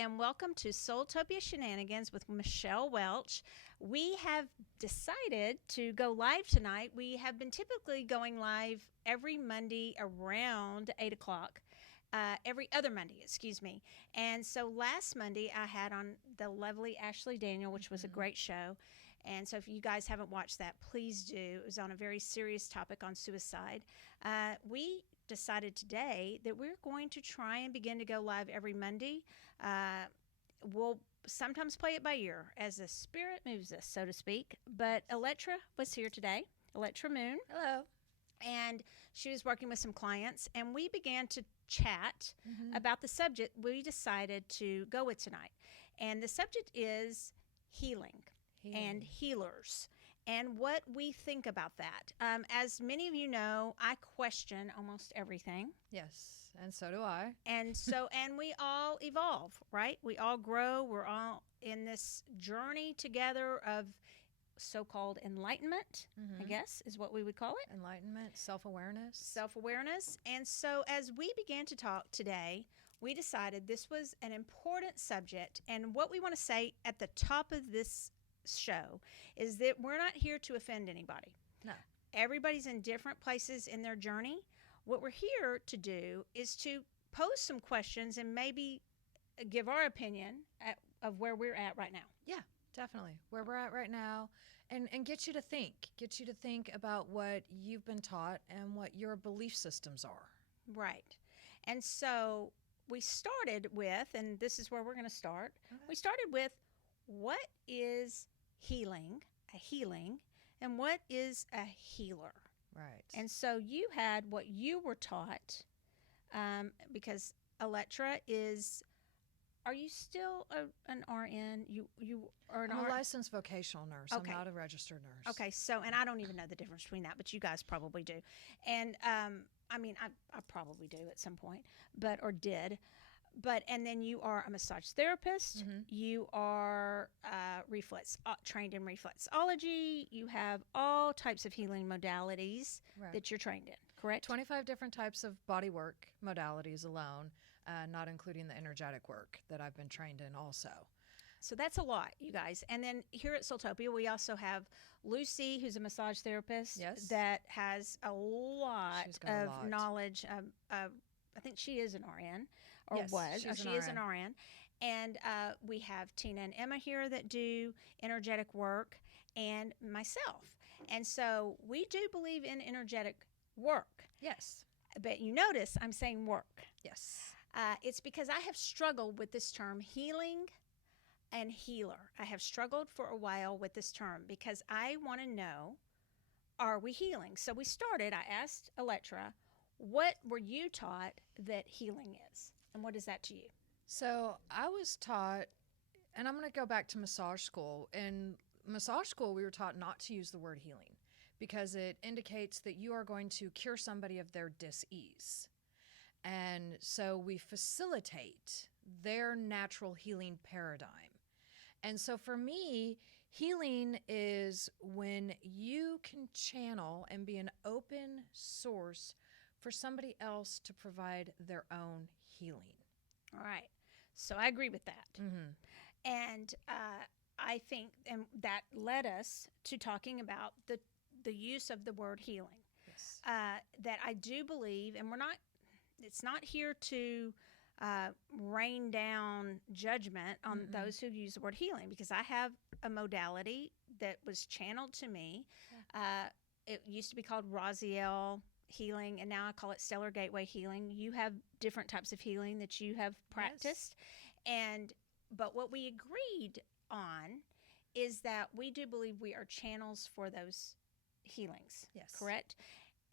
and welcome to SoulTopia Shenanigans with Michelle Welch. We have decided to go live tonight. We have been typically going live every Monday around 8 o'clock. Every other Monday, excuse me. And so last Monday, I had on the lovely Ashley Daniel, which was a great show. And so if you guys haven't watched that, please do. It was on a very serious topic on suicide. We decided today that we're going to try and begin to go live every Monday. We'll sometimes play it by ear as the spirit moves us, so to speak. But Electra was here today, Electra Moon. Hello. And she was working with some clients, and we began to chat about the subject we decided to go with tonight. And the subject is healing. And healers and what we think about that. As many of you know, I question almost everything. Yes, and so do I. And we all evolve, right? We all grow. We're all in this journey together of so-called enlightenment, I guess is what we would call it. Enlightenment, self-awareness. Self-awareness. And so as we began to talk today, we decided this was an important subject. And what we want to say at the top of this show is that we're not here to offend anybody. No. Everybody's in different places in their journey. What we're here to do is to pose some questions and maybe give our opinion of where we're at right now. Yeah, definitely. Where we're at right now and get you to think about what you've been taught and what your belief systems are. Right. And so we started with, and this is where we're going to start. Okay. We started with what is healing, and what is a healer? Right. And so you had what you were taught, because Electra is. Are you still an RN? You are an I'm a licensed vocational nurse. Okay. I'm not a registered nurse. Okay. So, and I don't even know the difference between that, but you guys probably do. And I mean, I probably do at some point, or did. But, and then you are a massage therapist. You are trained in reflexology. You have all types of healing modalities that you're trained in, correct? 25 different types of body work modalities alone, not including the energetic work that I've been trained in also. So that's a lot, you guys. And then here at SoulTopia, we also have Lucy, who's a massage therapist that has a lot of knowledge. I think she is an RN. She is an RN. And we have Tina and Emma here that do energetic work, and myself. And so we do believe in energetic work. Yes. But you notice I'm saying work. Yes. It's because I have struggled with this term healing and healer. I have struggled for a while with this term because I want to know, are we healing? So we started, I asked Electra, what were you taught that healing is? And what is that to you? So I was taught, and I'm going to go back to massage school. In massage school, we were taught not to use the word healing because it indicates that you are going to cure somebody of their dis-ease. And so we facilitate their natural healing paradigm. And so for me, healing is when you can channel and be an open source for somebody else to provide their own healing. All right. So I agree with that. And I think, and that led us to talking about the use of the word healing. Yes. That I do believe, and it's not here to rain down judgment on those who use the word healing, because I have a modality that was channeled to me. It used to be called Raziel healing, and now I call it Stellar Gateway healing. You have different types of healing that you have practiced. But what we agreed on is that we do believe we are channels for those healings. Yes. Correct?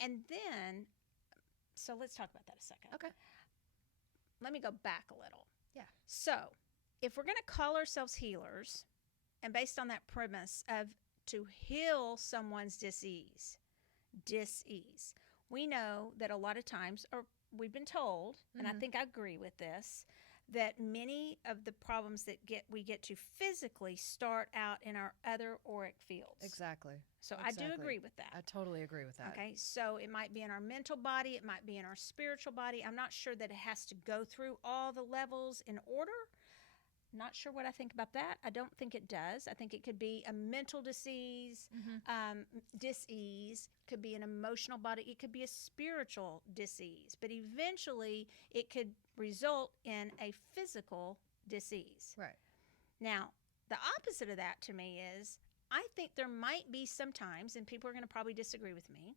And then, so let's talk about that a second. Okay. Let me go back a little. Yeah. So if we're going to call ourselves healers, and based on that premise of to heal someone's dis-ease, we know that a lot of times, or we've been told, and I think I agree with this, that many of the problems that we get to physically start out in our other auric fields. Exactly. So I do agree with that. I totally agree with that. Okay, so it might be in our mental body, it might be in our spiritual body. I'm not sure that it has to go through all the levels in order, not sure what I think about that. I don't think it does. I think it could be a mental disease, dis-ease, could be an emotional body, it could be a spiritual dis-ease, but eventually it could result in a physical disease. Right. Now, the opposite of that to me is I think there might be some times, and people are going to probably disagree with me,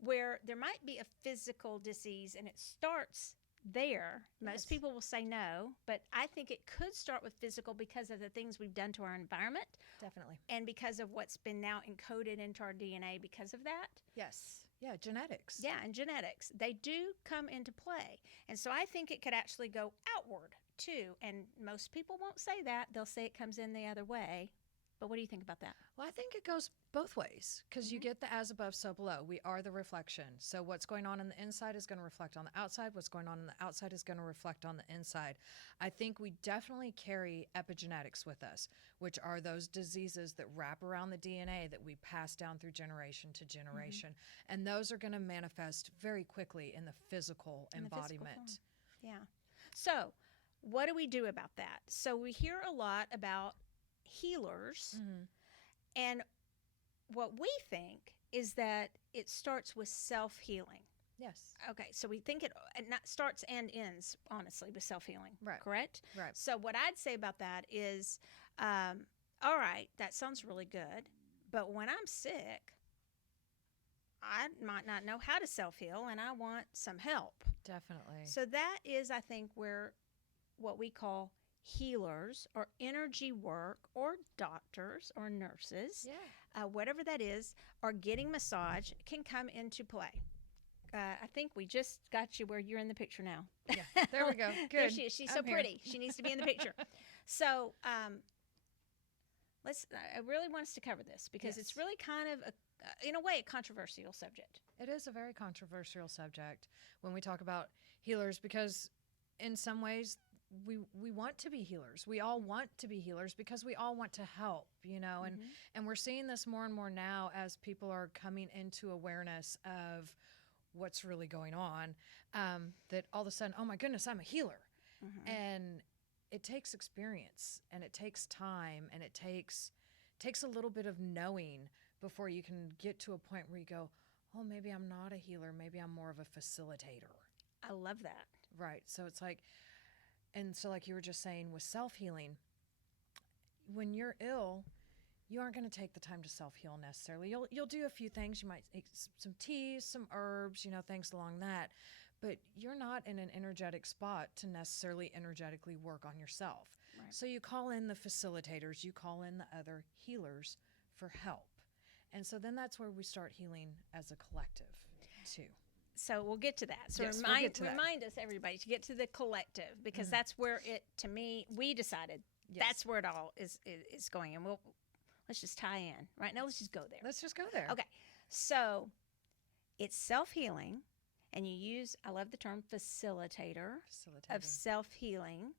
where there might be a physical disease and it starts there. Most people will say no, but I think it could start with physical because of the things we've done to our environment. Definitely. And because of what's been now encoded into our DNA because of that. Yes. Yeah, genetics. Yeah, and genetics. They do come into play. And so I think it could actually go outward too. And most people won't say that. They'll say it comes in the other way. But what do you think about that? Well, I think it goes both ways because you get the as above, so below. We are the reflection. So what's going on the inside is going to reflect on the outside. What's going on the outside is going to reflect on the inside. I think we definitely carry epigenetics with us, which are those diseases that wrap around the DNA that we pass down through generation to generation. And those are going to manifest very quickly in the physical embodiment. Yeah. So what do we do about that? So we hear a lot about healers, and what we think is that it starts with self-healing. Yes. Okay, so we think it not starts and ends, honestly, with self-healing. Right. Correct? Right. So what I'd say about that is, all right, that sounds really good, but when I'm sick, I might not know how to self-heal, and I want some help. Definitely. So that is, I think, where what we call healers or energy work or doctors or nurses, whatever that is, or getting massage can come into play. I think we just got you where you're in the picture now. Yeah, there we go. Good. There she is. She's so pretty. She needs to be in the picture. So I really want us to cover this because it's really kind of, in a way, a controversial subject. It is a very controversial subject when we talk about healers because in some ways, we want to be healers. We all want to be healers because we all want to help, and we're seeing this more and more now as people are coming into awareness of what's really going on, that all of a sudden, oh my goodness, I'm a healer. And it takes experience and it takes time and it takes a little bit of knowing before you can get to a point where you go, oh, maybe I'm not a healer. Maybe I'm more of a facilitator. I love that. Right. So it's like, and so like you were just saying with self-healing, when you're ill, you aren't going to take the time to self-heal necessarily. You'll do a few things. You might take some teas, some herbs, things along that. But you're not in an energetic spot to necessarily energetically work on yourself. Right. So you call in the facilitators, you call in the other healers for help. And so then that's where we start healing as a collective too. So we'll get to that. So Yes, remind us, everybody, to get to the collective because that's where to me, we decided that's where it all is going. And let's just tie in. Right now, let's just go there. Let's just go there. Okay. So it's self-healing, and you use, I love the term facilitator. Of self-healing.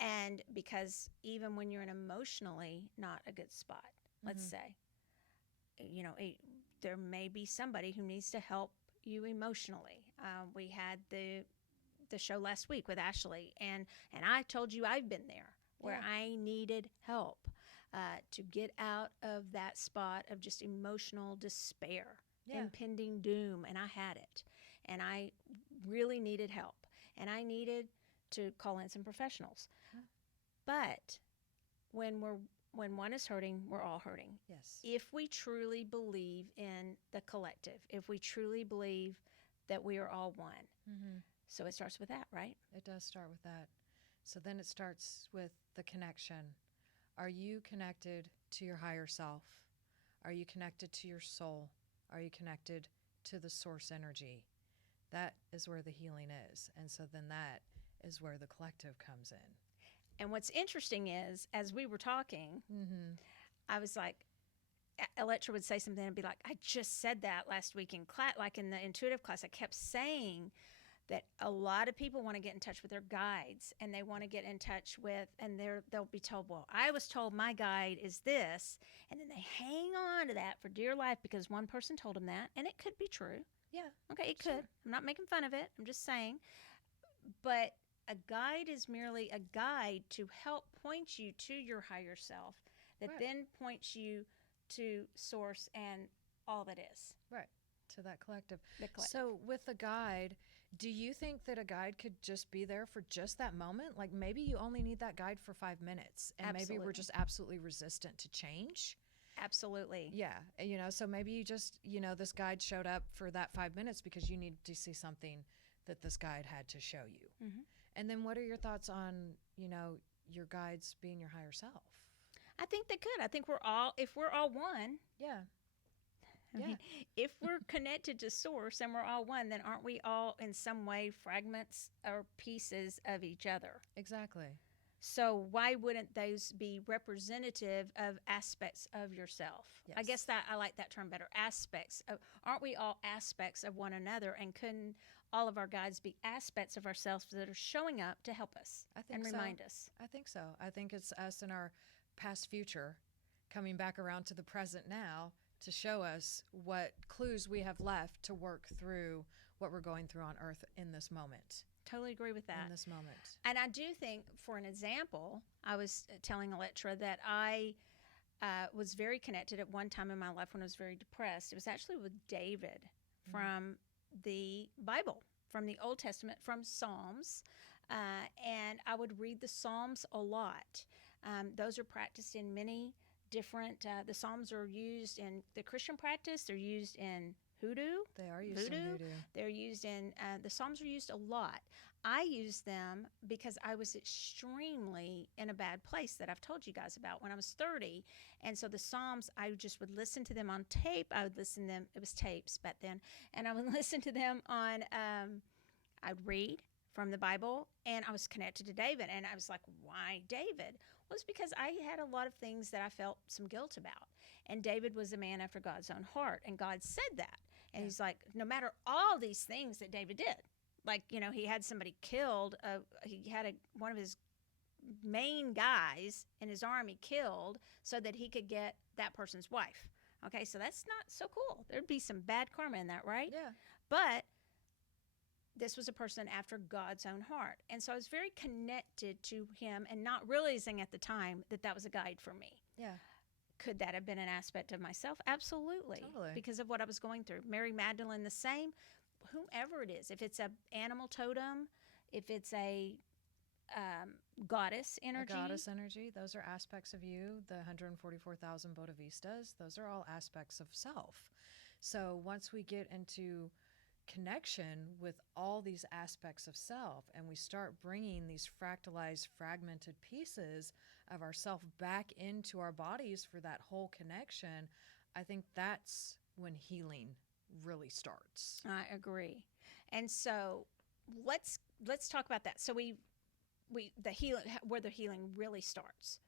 And because even when you're in emotionally not a good spot, let's say, there may be somebody who needs to help you emotionally. We had the show last week with Ashley, and I told you I've been there where I needed help to get out of that spot of just emotional despair, impending doom, and I had it, and I really needed help, and I needed to call in some professionals. But when one is hurting, we're all hurting. Yes. If we truly believe in the collective, if we truly believe that we are all one. So it starts with that, right? It does start with that. So then it starts with the connection. Are you connected to your higher self? Are you connected to your soul? Are you connected to the source energy? That is where the healing is. And so then that is where the collective comes in. And what's interesting is, as we were talking, I was like, Electra would say something and be like, I just said that last week in class, like in the intuitive class. I kept saying that a lot of people want to get in touch with their guides, and they want to get in touch with, and they'll be told, well, I was told my guide is this, and then they hang on to that for dear life because one person told them that, and it could be true. Yeah. Okay, it could. I'm not making fun of it. I'm just saying. But a guide is merely a guide to help point you to your higher self that Right. then points you to source and all that is Right. To that collective. the collective. So with a guide, do you think that a guide could just be there for just that moment? Like maybe you only need that guide for 5 minutes and maybe we're Absolutely. just absolutely resistant to change. Absolutely. Yeah. So maybe you just, this guide showed up for that 5 minutes because you need to see something that this guide had to show you. Mhm. And then what are your thoughts on, your guides being your higher self? I think they could. I think if we're all one, Yeah. I mean, if we're connected to source and we're all one, then aren't we all in some way fragments or pieces of each other? Exactly. So why wouldn't those be representative of aspects of yourself? I guess Yes. that I like that term better. Aspects of, aren't we all aspects of one another? And couldn't all of our guides be aspects of ourselves that are showing up to help us I think and so. remind us? I think so. I think it's us in our past future coming back around to the present now to show us what clues we have left to work through what we're going through on earth in this moment. Totally agree with that. In this moment. And I do think, for an example, I was telling Electra that I was very connected at one time in my life when I was very depressed. It was actually with David from the Bible, from the Old Testament, from Psalms. And I would read the Psalms a lot. Those are practiced in many different, the Psalms are used in the Christian practice. They're used in hoodoo. They are used in voodoo. They're used in, the Psalms are used a lot. I use them because I was extremely in a bad place that I've told you guys about when I was 30. And so the Psalms, I just would listen to them on tape. I would listen to them, it was tapes back then. And I would listen to them on, I'd read from the Bible, and I was connected to David. And I was like, why David? Well, it's because I had a lot of things that I felt some guilt about. And David was a man after God's own heart. And God said that. And he's like, no matter all these things that David did, like, he had somebody killed. He had one of his main guys in his army killed so that he could get that person's wife. Okay, so that's not so cool. There'd be some bad karma in that, right? Yeah. But this was a person after God's own heart. And so I was very connected to him and not realizing at the time that that was a guide for me. Yeah. Could that have been an aspect of myself? Absolutely. Totally. Because of what I was going through. Mary Magdalene, the same. Whomever it is. If it's a animal totem, if it's a goddess energy. A goddess energy. Those are aspects of you. The 144,000 Bodhivistas. Those are all aspects of self. So once we get into connection with all these aspects of self and we start bringing these fractalized, fragmented pieces of ourself back into our bodies for that whole connection, I think that's when healing really starts. I agree. And so let's talk about that. So the healing, where the healing really starts.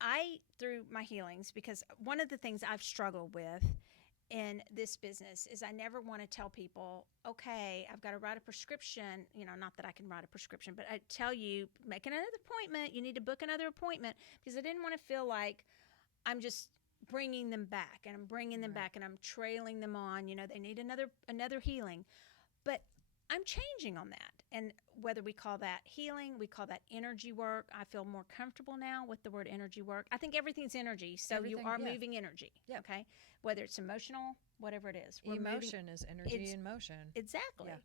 I, through my healings, because one of the things I've struggled with in this business is I never want to tell people, okay, I've got to write a prescription. Not that I can write a prescription, but I tell you, make another appointment. You need to book another appointment, because I didn't want to feel like I'm just bringing them back and I'm bringing them back and I'm trailing them on. They need another healing. But I'm changing on that. And whether we call that healing, we call that energy work. I feel more comfortable now with the word energy work. I think everything's energy. So you are moving energy. Yeah. Okay. Whether it's emotional, whatever it is. Emotion is energy in motion. Exactly. Yeah.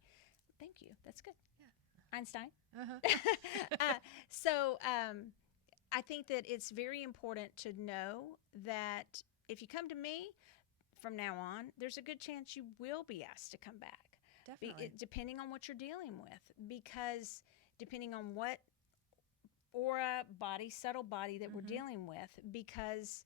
Thank you. That's good. Yeah. Einstein. Uh-huh. So I think that it's very important to know that if you come to me from now on, there's a good chance you will be asked to come back. Definitely. Depending on what you're dealing with, because depending on what aura, body, subtle body that we're dealing with, because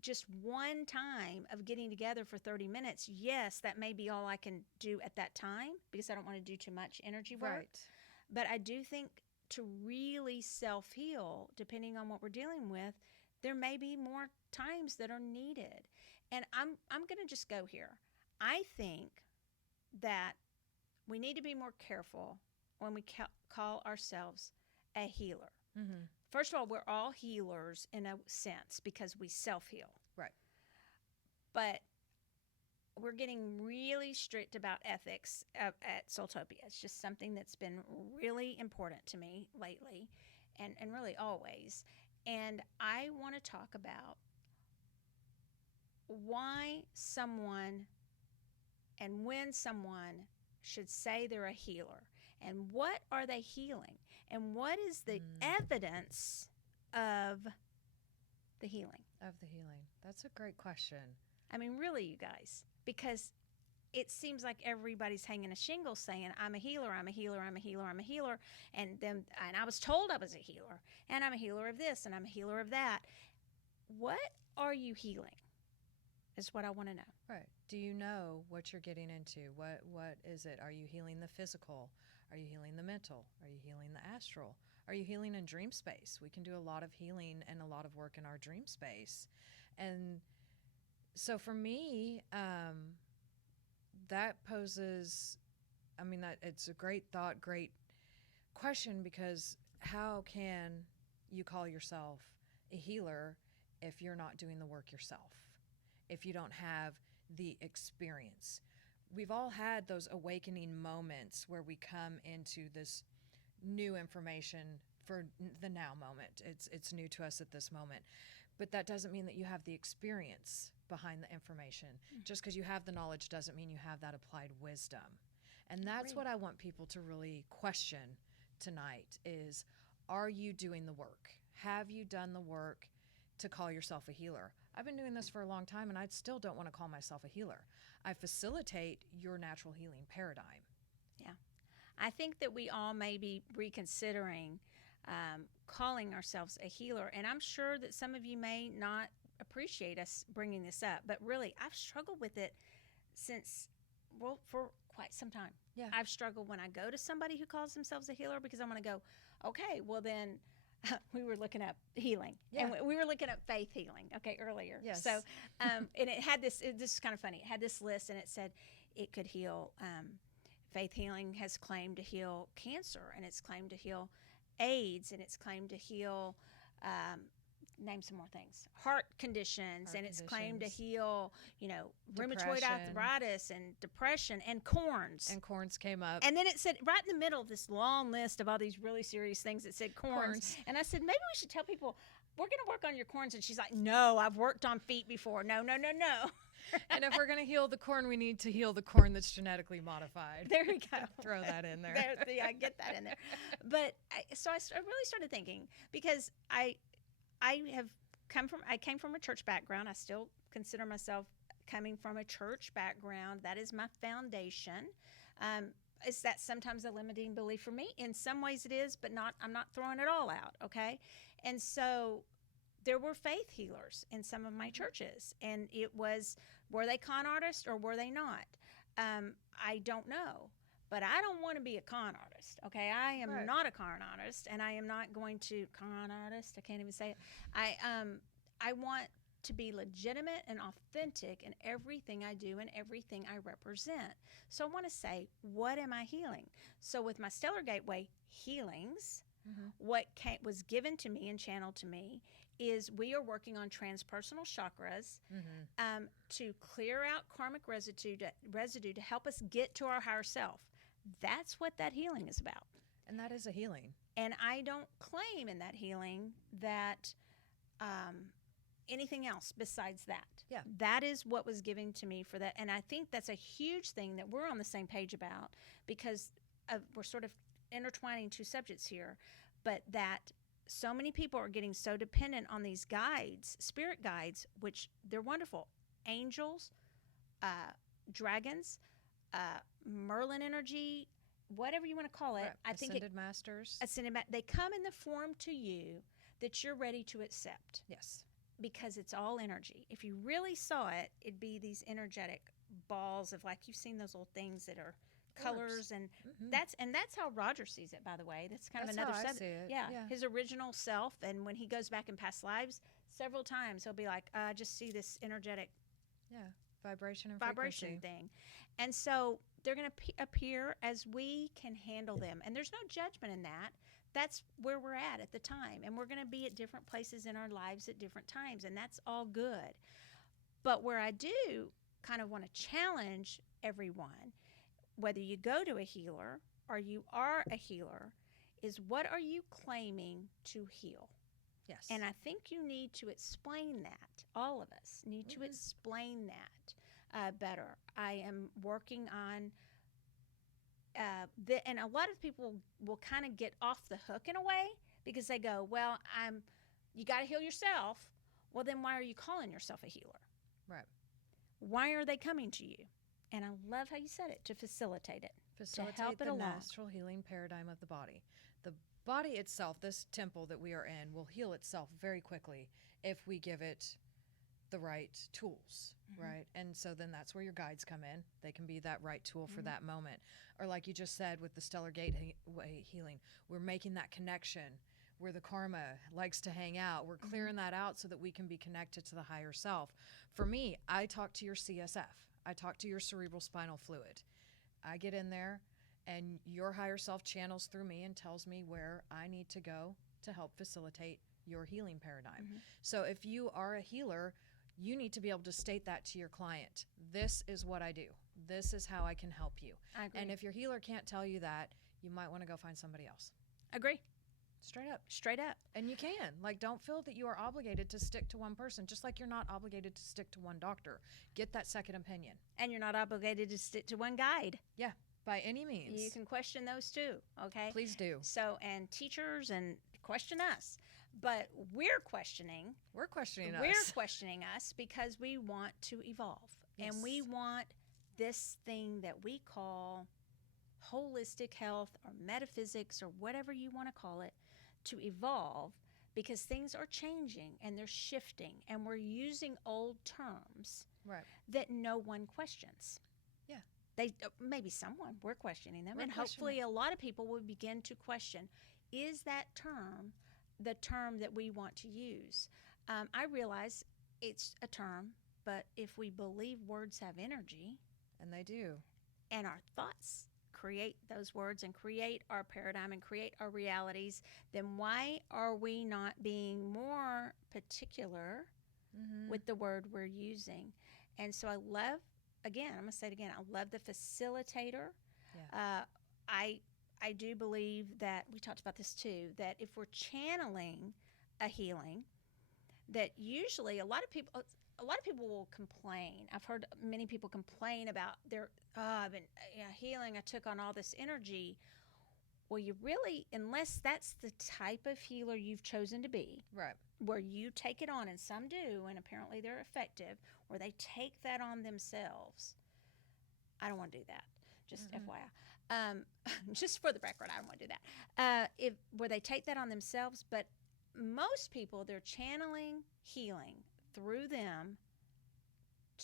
just one time of getting together for 30 minutes, yes, that may be all I can do at that time, because I don't want to do too much energy work. Right. But I do think to really self-heal, depending on what we're dealing with, there may be more times that are needed. And I'm going to just go here. I think that we need to be more careful when we call ourselves a healer. First of all, we're all healers in a sense because we self-heal. Right. But we're getting really strict about ethics at SoulTopia. It's just something that's been really important to me lately, and really always. And I want to talk about why someone and when someone should say they're a healer, and what are they healing, and what is the evidence of the healing. That's a great question. I mean, really, you guys, because it seems like everybody's hanging a shingle saying, I'm a healer, I'm a healer, I'm a healer, I'm a healer. And I was told I was a healer, and I'm a healer of this, and I'm a healer of that. What are you healing is what I want to know. Right. Do you know what you're getting into? What is it? Are you healing the physical? Are you healing the mental? Are you healing the astral? Are you healing in dream space? We can do a lot of healing and a lot of work in our dream space. And so for me, that poses, that it's a great thought, great question, because how can you call yourself a healer if you're not doing the work yourself? If you don't have the experience? We've all had those awakening moments where we come into this new information for the now moment. It's new to us at this moment. But that doesn't mean that you have the experience behind the information. Mm-hmm. Just because you have the knowledge doesn't mean you have that applied wisdom. And that's what I want people to really question tonight is, are you doing the work? Have you done the work to call yourself a healer? I've been doing this for a long time, and I still don't want to call myself a healer. I facilitate your natural healing paradigm. Yeah. I think that we all may be reconsidering calling ourselves a healer, and I'm sure that some of you may not appreciate us bringing this up, but really, I've struggled with it for quite some time. Yeah. I've struggled when I go to somebody who calls themselves a healer, because I'm going to go, okay, well then, we were looking up healing, and we were looking up faith healing, earlier. Yes. So, and it had this is kind of funny. It had this list, and it said it could heal, faith healing has claimed to heal cancer, and it's claimed to heal AIDS, and it's claimed to heal, name some more things, heart conditions, and it's claimed to heal, rheumatoid arthritis and depression and corns. And corns came up. And then it said right in the middle of this long list of all these really serious things, it said corns. And I said, maybe we should tell people, we're going to work on your corns. And she's like, no, I've worked on feet before. No. And if we're going to heal the corn, we need to heal the corn that's genetically modified. There we go. Throw that in there. I get that in there. But I really started thinking, because I came from a church background. I still consider myself coming from a church background. That is my foundation. Is that sometimes a limiting belief for me? In some ways it is, but I'm not throwing it all out, okay? And so there were faith healers in some of my churches, and were they con artists or were they not? I don't know. But I don't want to be a con artist, okay? I am not a con artist, and I am not going to con artist. I can't even say it. I want to be legitimate and authentic in everything I do and everything I represent. So I want to say, what am I healing? So with my Stellar Gateway healings, what was given to me and channeled to me is we are working on transpersonal chakras to clear out karmic residue to help us get to our higher self. That's what that healing is about. And that is a healing. And I don't claim in that healing that anything else besides that. Yeah. That is what was given to me for that. And I think that's a huge thing that we're on the same page about, because we're sort of intertwining two subjects here, but that so many people are getting so dependent on these guides, spirit guides, which they're wonderful. Angels, dragons, Merlin energy, whatever you want to call it. Right. I think Ascended masters. They come in the form to you that you're ready to accept. Yes. Because it's all energy. If you really saw it, it'd be these energetic balls of, like, you've seen those little things that are colors, and that's how Roger sees it, by the way. That's kind of another subject. Yeah, his original self, and when he goes back in past lives, several times he'll be like, I just see this energetic vibration thing. And so they're going to appear as we can handle them. And there's no judgment in that. That's where we're at the time. And we're going to be at different places in our lives at different times. And that's all good. But where I do kind of want to challenge everyone, whether you go to a healer or you are a healer, is what are you claiming to heal? Yes. And I think you need to explain that. All of us need to explain that better. I am working on and a lot of people will kind of get off the hook in a way because they go, well, you got to heal yourself. Well, then why are you calling yourself a healer? Right. Why are they coming to you? And I love how you said it, to facilitate it. Facilitate to help the it along. natural healing paradigm of the body. The body itself, this temple that we are in, will heal itself very quickly if we give it the right tools, right? And so then that's where your guides come in. They can be that right tool for that moment. Or like you just said with the stellar gateway healing, we're making that connection where the karma likes to hang out. We're clearing that out so that we can be connected to the higher self. For me, I talk to your CSF. I talk to your cerebral spinal fluid. I get in there and your higher self channels through me and tells me where I need to go to help facilitate your healing paradigm. So if you are a healer, you need to be able to state that to your client. This is what I do. This is how I can help you. I agree. And if your healer can't tell you that, you might want to go find somebody else. Agree. Straight up. Straight up. And you can. Like, don't feel that you are obligated to stick to one person, just like you're not obligated to stick to one doctor. Get that second opinion. And you're not obligated to stick to one guide. Yeah, by any means. You can question those too, okay? Please do. So, and teachers and question us. But we're questioning. We're questioning us. We're questioning us because we want to evolve. Yes. And we want this thing that we call holistic health or metaphysics or whatever you want to call it to evolve, because things are changing and they're shifting and we're using old terms Right. that no one questions. Yeah. They maybe someone, we're questioning them, We're and questioning hopefully a lot of people will begin to question, is that term the term that we want to use? I realize it's a term, but if we believe words have energy, And they do. and our thoughts create those words and create our paradigm and create our realities, then why are we not being more particular with the word we're using? And so I love, again, I'm going to say it again, I love the facilitator. Yeah. I do believe that, we talked about this too, that if we're channeling a healing, that usually a lot of people will complain. I've heard many people complain about I've been healing, I took on all this energy. Well, you really, unless that's the type of healer you've chosen to be, Right. where you take it on, and some do, and apparently they're effective, where they take that on themselves. I don't want to do that, just FYI. Just for the record, I don't want to do that. Where they take that on themselves, but most people, they're channeling healing through them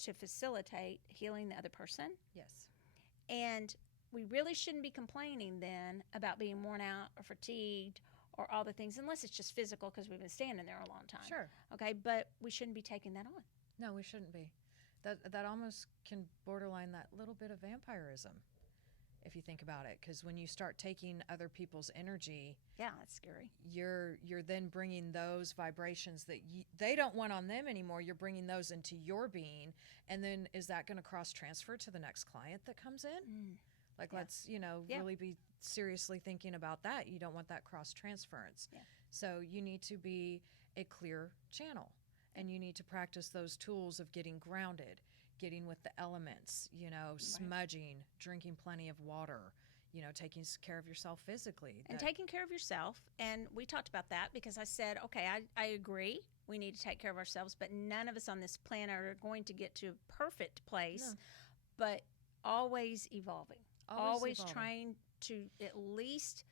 to facilitate healing the other person. Yes. And we really shouldn't be complaining then about being worn out or fatigued or all the things, unless it's just physical because we've been standing there a long time. Sure. Okay, but we shouldn't be taking that on. No, we shouldn't be. That almost can borderline that little bit of vampirism, if you think about it. Because when you start taking other people's energy, Yeah, that's scary. you're then bringing those vibrations that they don't want on them anymore. You're bringing those into your being, and then is that going to cross transfer to the next client that comes in? Like, Yeah. let's Yeah. really be seriously thinking about that. You don't want that cross transference. Yeah. So you need to be a clear channel, and you need to practice those tools of getting grounded, getting with the elements, smudging, drinking plenty of water, taking care of yourself physically. And taking care of yourself. And we talked about that because I said, okay, I agree. We need to take care of ourselves, but none of us on this planet are going to get to a perfect place, No. but always evolving. Always evolving. trying to at least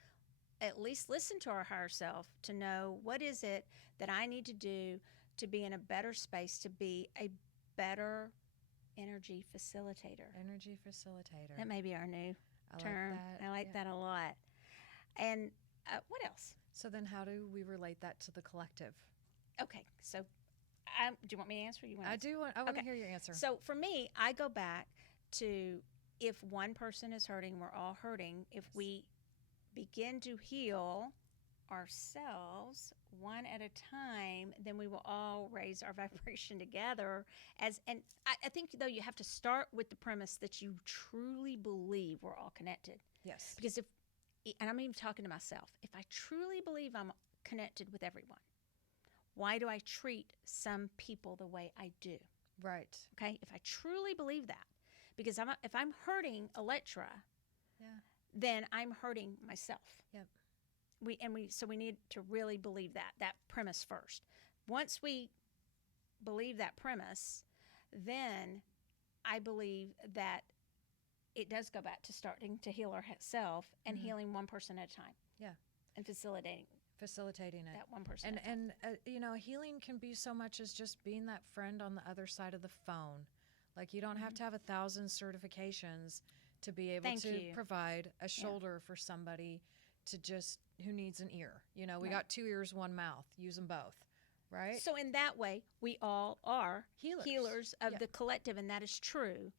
listen to our higher self to know what is it that I need to do to be in a better space, to be a better energy facilitator. Energy facilitator. That may be our new I term. like that. I like that a lot. And what else? So then how do we relate that to the collective? Okay, so do you want me to answer? You want I want to Okay. hear your answer. So for me, I go back to, if one person is hurting, we're all hurting. If we begin to heal ourselves one at a time, then we will all raise our vibration together. And I think, though, you have to start with the premise that you truly believe we're all connected. Yes. Because and I'm even talking to myself, if I truly believe I'm connected with everyone, why do I treat some people the way I do? Right. Okay? If I truly believe that, because if I'm hurting Electra, then I'm hurting myself. Yep. So we need to really believe that premise first. Once we believe that premise, then I believe that it does go back to starting to heal ourselves and healing one person at a time. Yeah. And facilitating it. That one person. And healing can be so much as just being that friend on the other side of the phone. Like, you don't have to have 1,000 certifications to be able to provide a shoulder for somebody who needs an ear. We got 2 ears, 1 mouth. Use them both, right? So in that way, we all are healers of the collective, and that is true.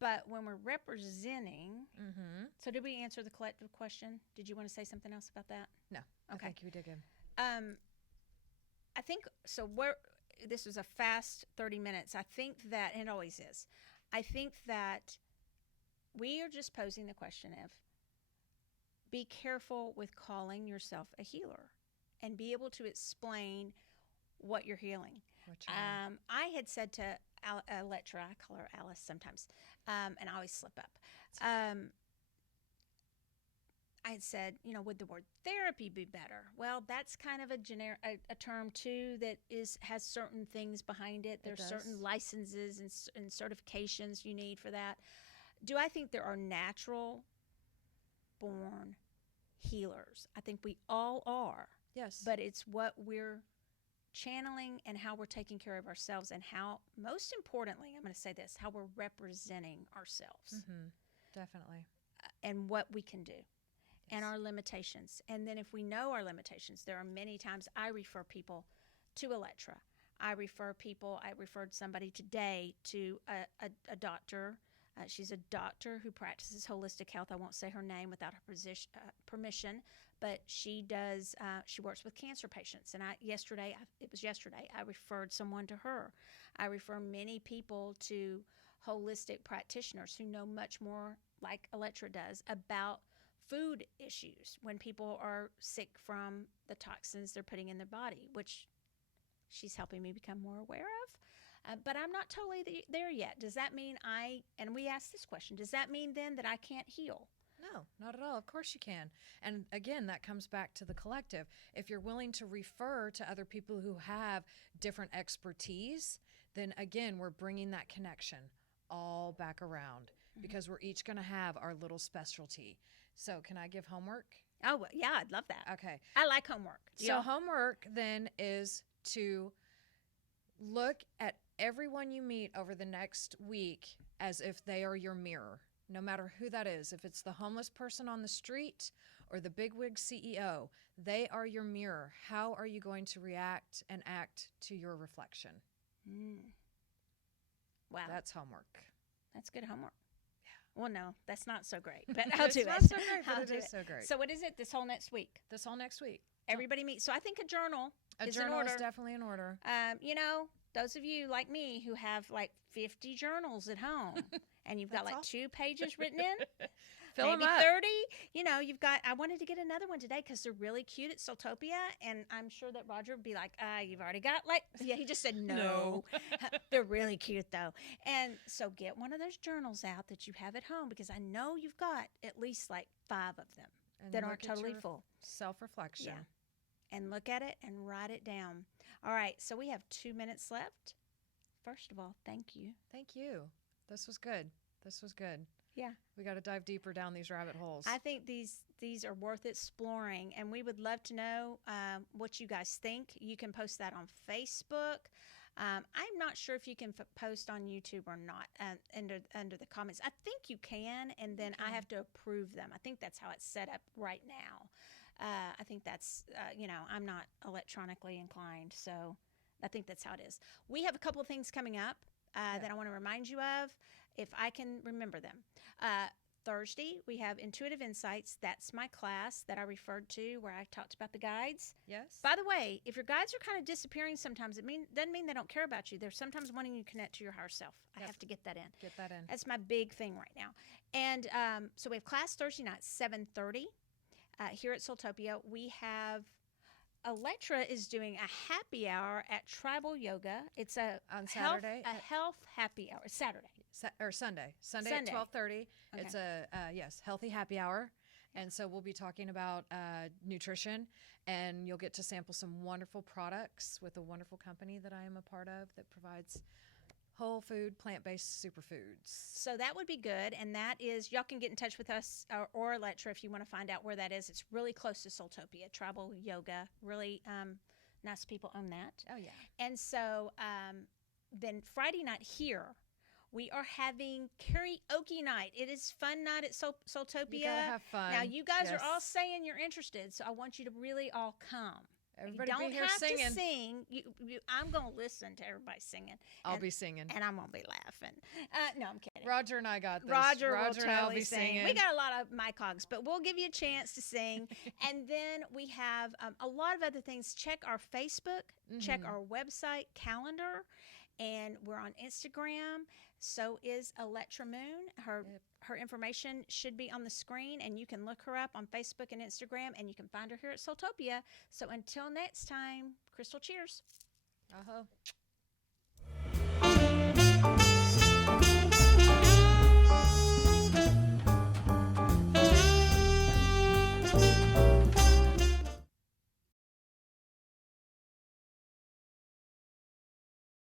But when we're representing, so did we answer the collective question? Did you want to say something else about that? No. Okay. I think we did good. I think, so this was a fast 30 minutes. I think that, and it always is, I think that we are just posing the question of, be careful with calling yourself a healer and be able to explain what you're healing. I had said to Electra, I call her Alice sometimes, and I always slip up. I had said, would the word therapy be better? Well, that's kind of a term too that has certain things behind it. There's certain licenses and certifications you need for that. Do I think there are natural born healers? I think we all are. Yes. But it's what we're channeling and how we're taking care of ourselves, and how, most importantly, I'm going to say this, how we're representing ourselves. Definitely. And what we can do. And our limitations. And then if we know our limitations, there are many times I refer people to Electra. I referred somebody today to a doctor. She's a doctor who practices holistic health. I won't say her name without her permission, but she works with cancer patients. And yesterday, I referred someone to her. I refer many people to holistic practitioners who know much more, like Electra does, about food issues when people are sick from the toxins they're putting in their body, which she's helping me become more aware of. But I'm not totally there yet. Does that mean and we asked this question, does that mean then that I can't heal? No, not at all. Of course you can. And again, that comes back to the collective. If you're willing to refer to other people who have different expertise, then again, we're bringing that connection all back around, because we're each going to have our little specialty. So can I give homework? Oh, yeah, I'd love that. Okay. I like homework. So homework then is to look at everyone you meet over the next week as if they are your mirror, no matter who that is. If it's the homeless person on the street or the bigwig CEO, they are your mirror. How are you going to react and act to your reflection? Wow. That's homework. That's good homework. Yeah. Well, no, that's not so great, but I'll do it. It's not so great, but it is so great. So what is it this whole next week? Everybody meets. So I think a journal is in order. Is definitely in order. Those of you like me who have like 50 journals at home and you've got like 2 pages written in, Fill maybe them up. 30, you've got, I wanted to get another one today because they're really cute at SoulTopia. And I'm sure that Roger would be like, you've already got he just said no. They're really cute though. And so get one of those journals out that you have at home, because I know you've got at least like 5 of them that aren't totally full. Self-reflection. Yeah. And look at it and write it down. All right, so we have 2 minutes left. First of all, thank you. Thank you. This was good. Yeah. We got to dive deeper down these rabbit holes. I think these are worth exploring, and we would love to know what you guys think. You can post that on Facebook. I'm not sure if you can post on YouTube or not under the comments. I think you can, and then I have to approve them. I think that's how it's set up right now. I think that's, I'm not electronically inclined, so I think that's how it is. We have a couple of things coming up that I want to remind you of, if I can remember them. Thursday, we have Intuitive Insights. That's my class that I referred to where I talked about the guides. Yes. By the way, if your guides are kind of disappearing sometimes, doesn't mean they don't care about you. They're sometimes wanting you to connect to your higher self. I have to get that in. Get that in. That's my big thing right now. And so we have class Thursday night, 7:30 here at SoulTopia. We have Electra is doing a happy hour at Tribal Yoga. It's on Saturday, health happy hour. Saturday or Sunday at 12:30. Okay. It's a healthy happy hour, and so we'll be talking about nutrition, and you'll get to sample some wonderful products with a wonderful company that I am a part of that provides whole food, plant-based superfoods. So that would be good, and that is, y'all can get in touch with us or Electra if you want to find out where that is. It's really close to SoulTopia, Tribal Yoga. Really nice people own that. Oh, yeah. And so then Friday night here, we are having karaoke night. It is fun night at SoulTopia. You gotta have fun. Now, you guys Yes. are all saying you're interested, so I want you to really all come. Everybody you don't be here have singing. to sing. I'm going to listen to everybody singing. I'll be singing. And I'm going to be laughing. No, I'm kidding. Roger and I got this. Roger will and I'll totally be sing. singing. We got a lot of mic hogs, but we'll give you a chance to sing. And then we have a lot of other things. Check our Facebook, check our website calendar, and we're on Instagram. So is Electra Moon. Her information should be on the screen, and you can look her up on Facebook and Instagram, and you can find her here at SoulTopia. So until next time, Crystal, cheers. Uh-huh.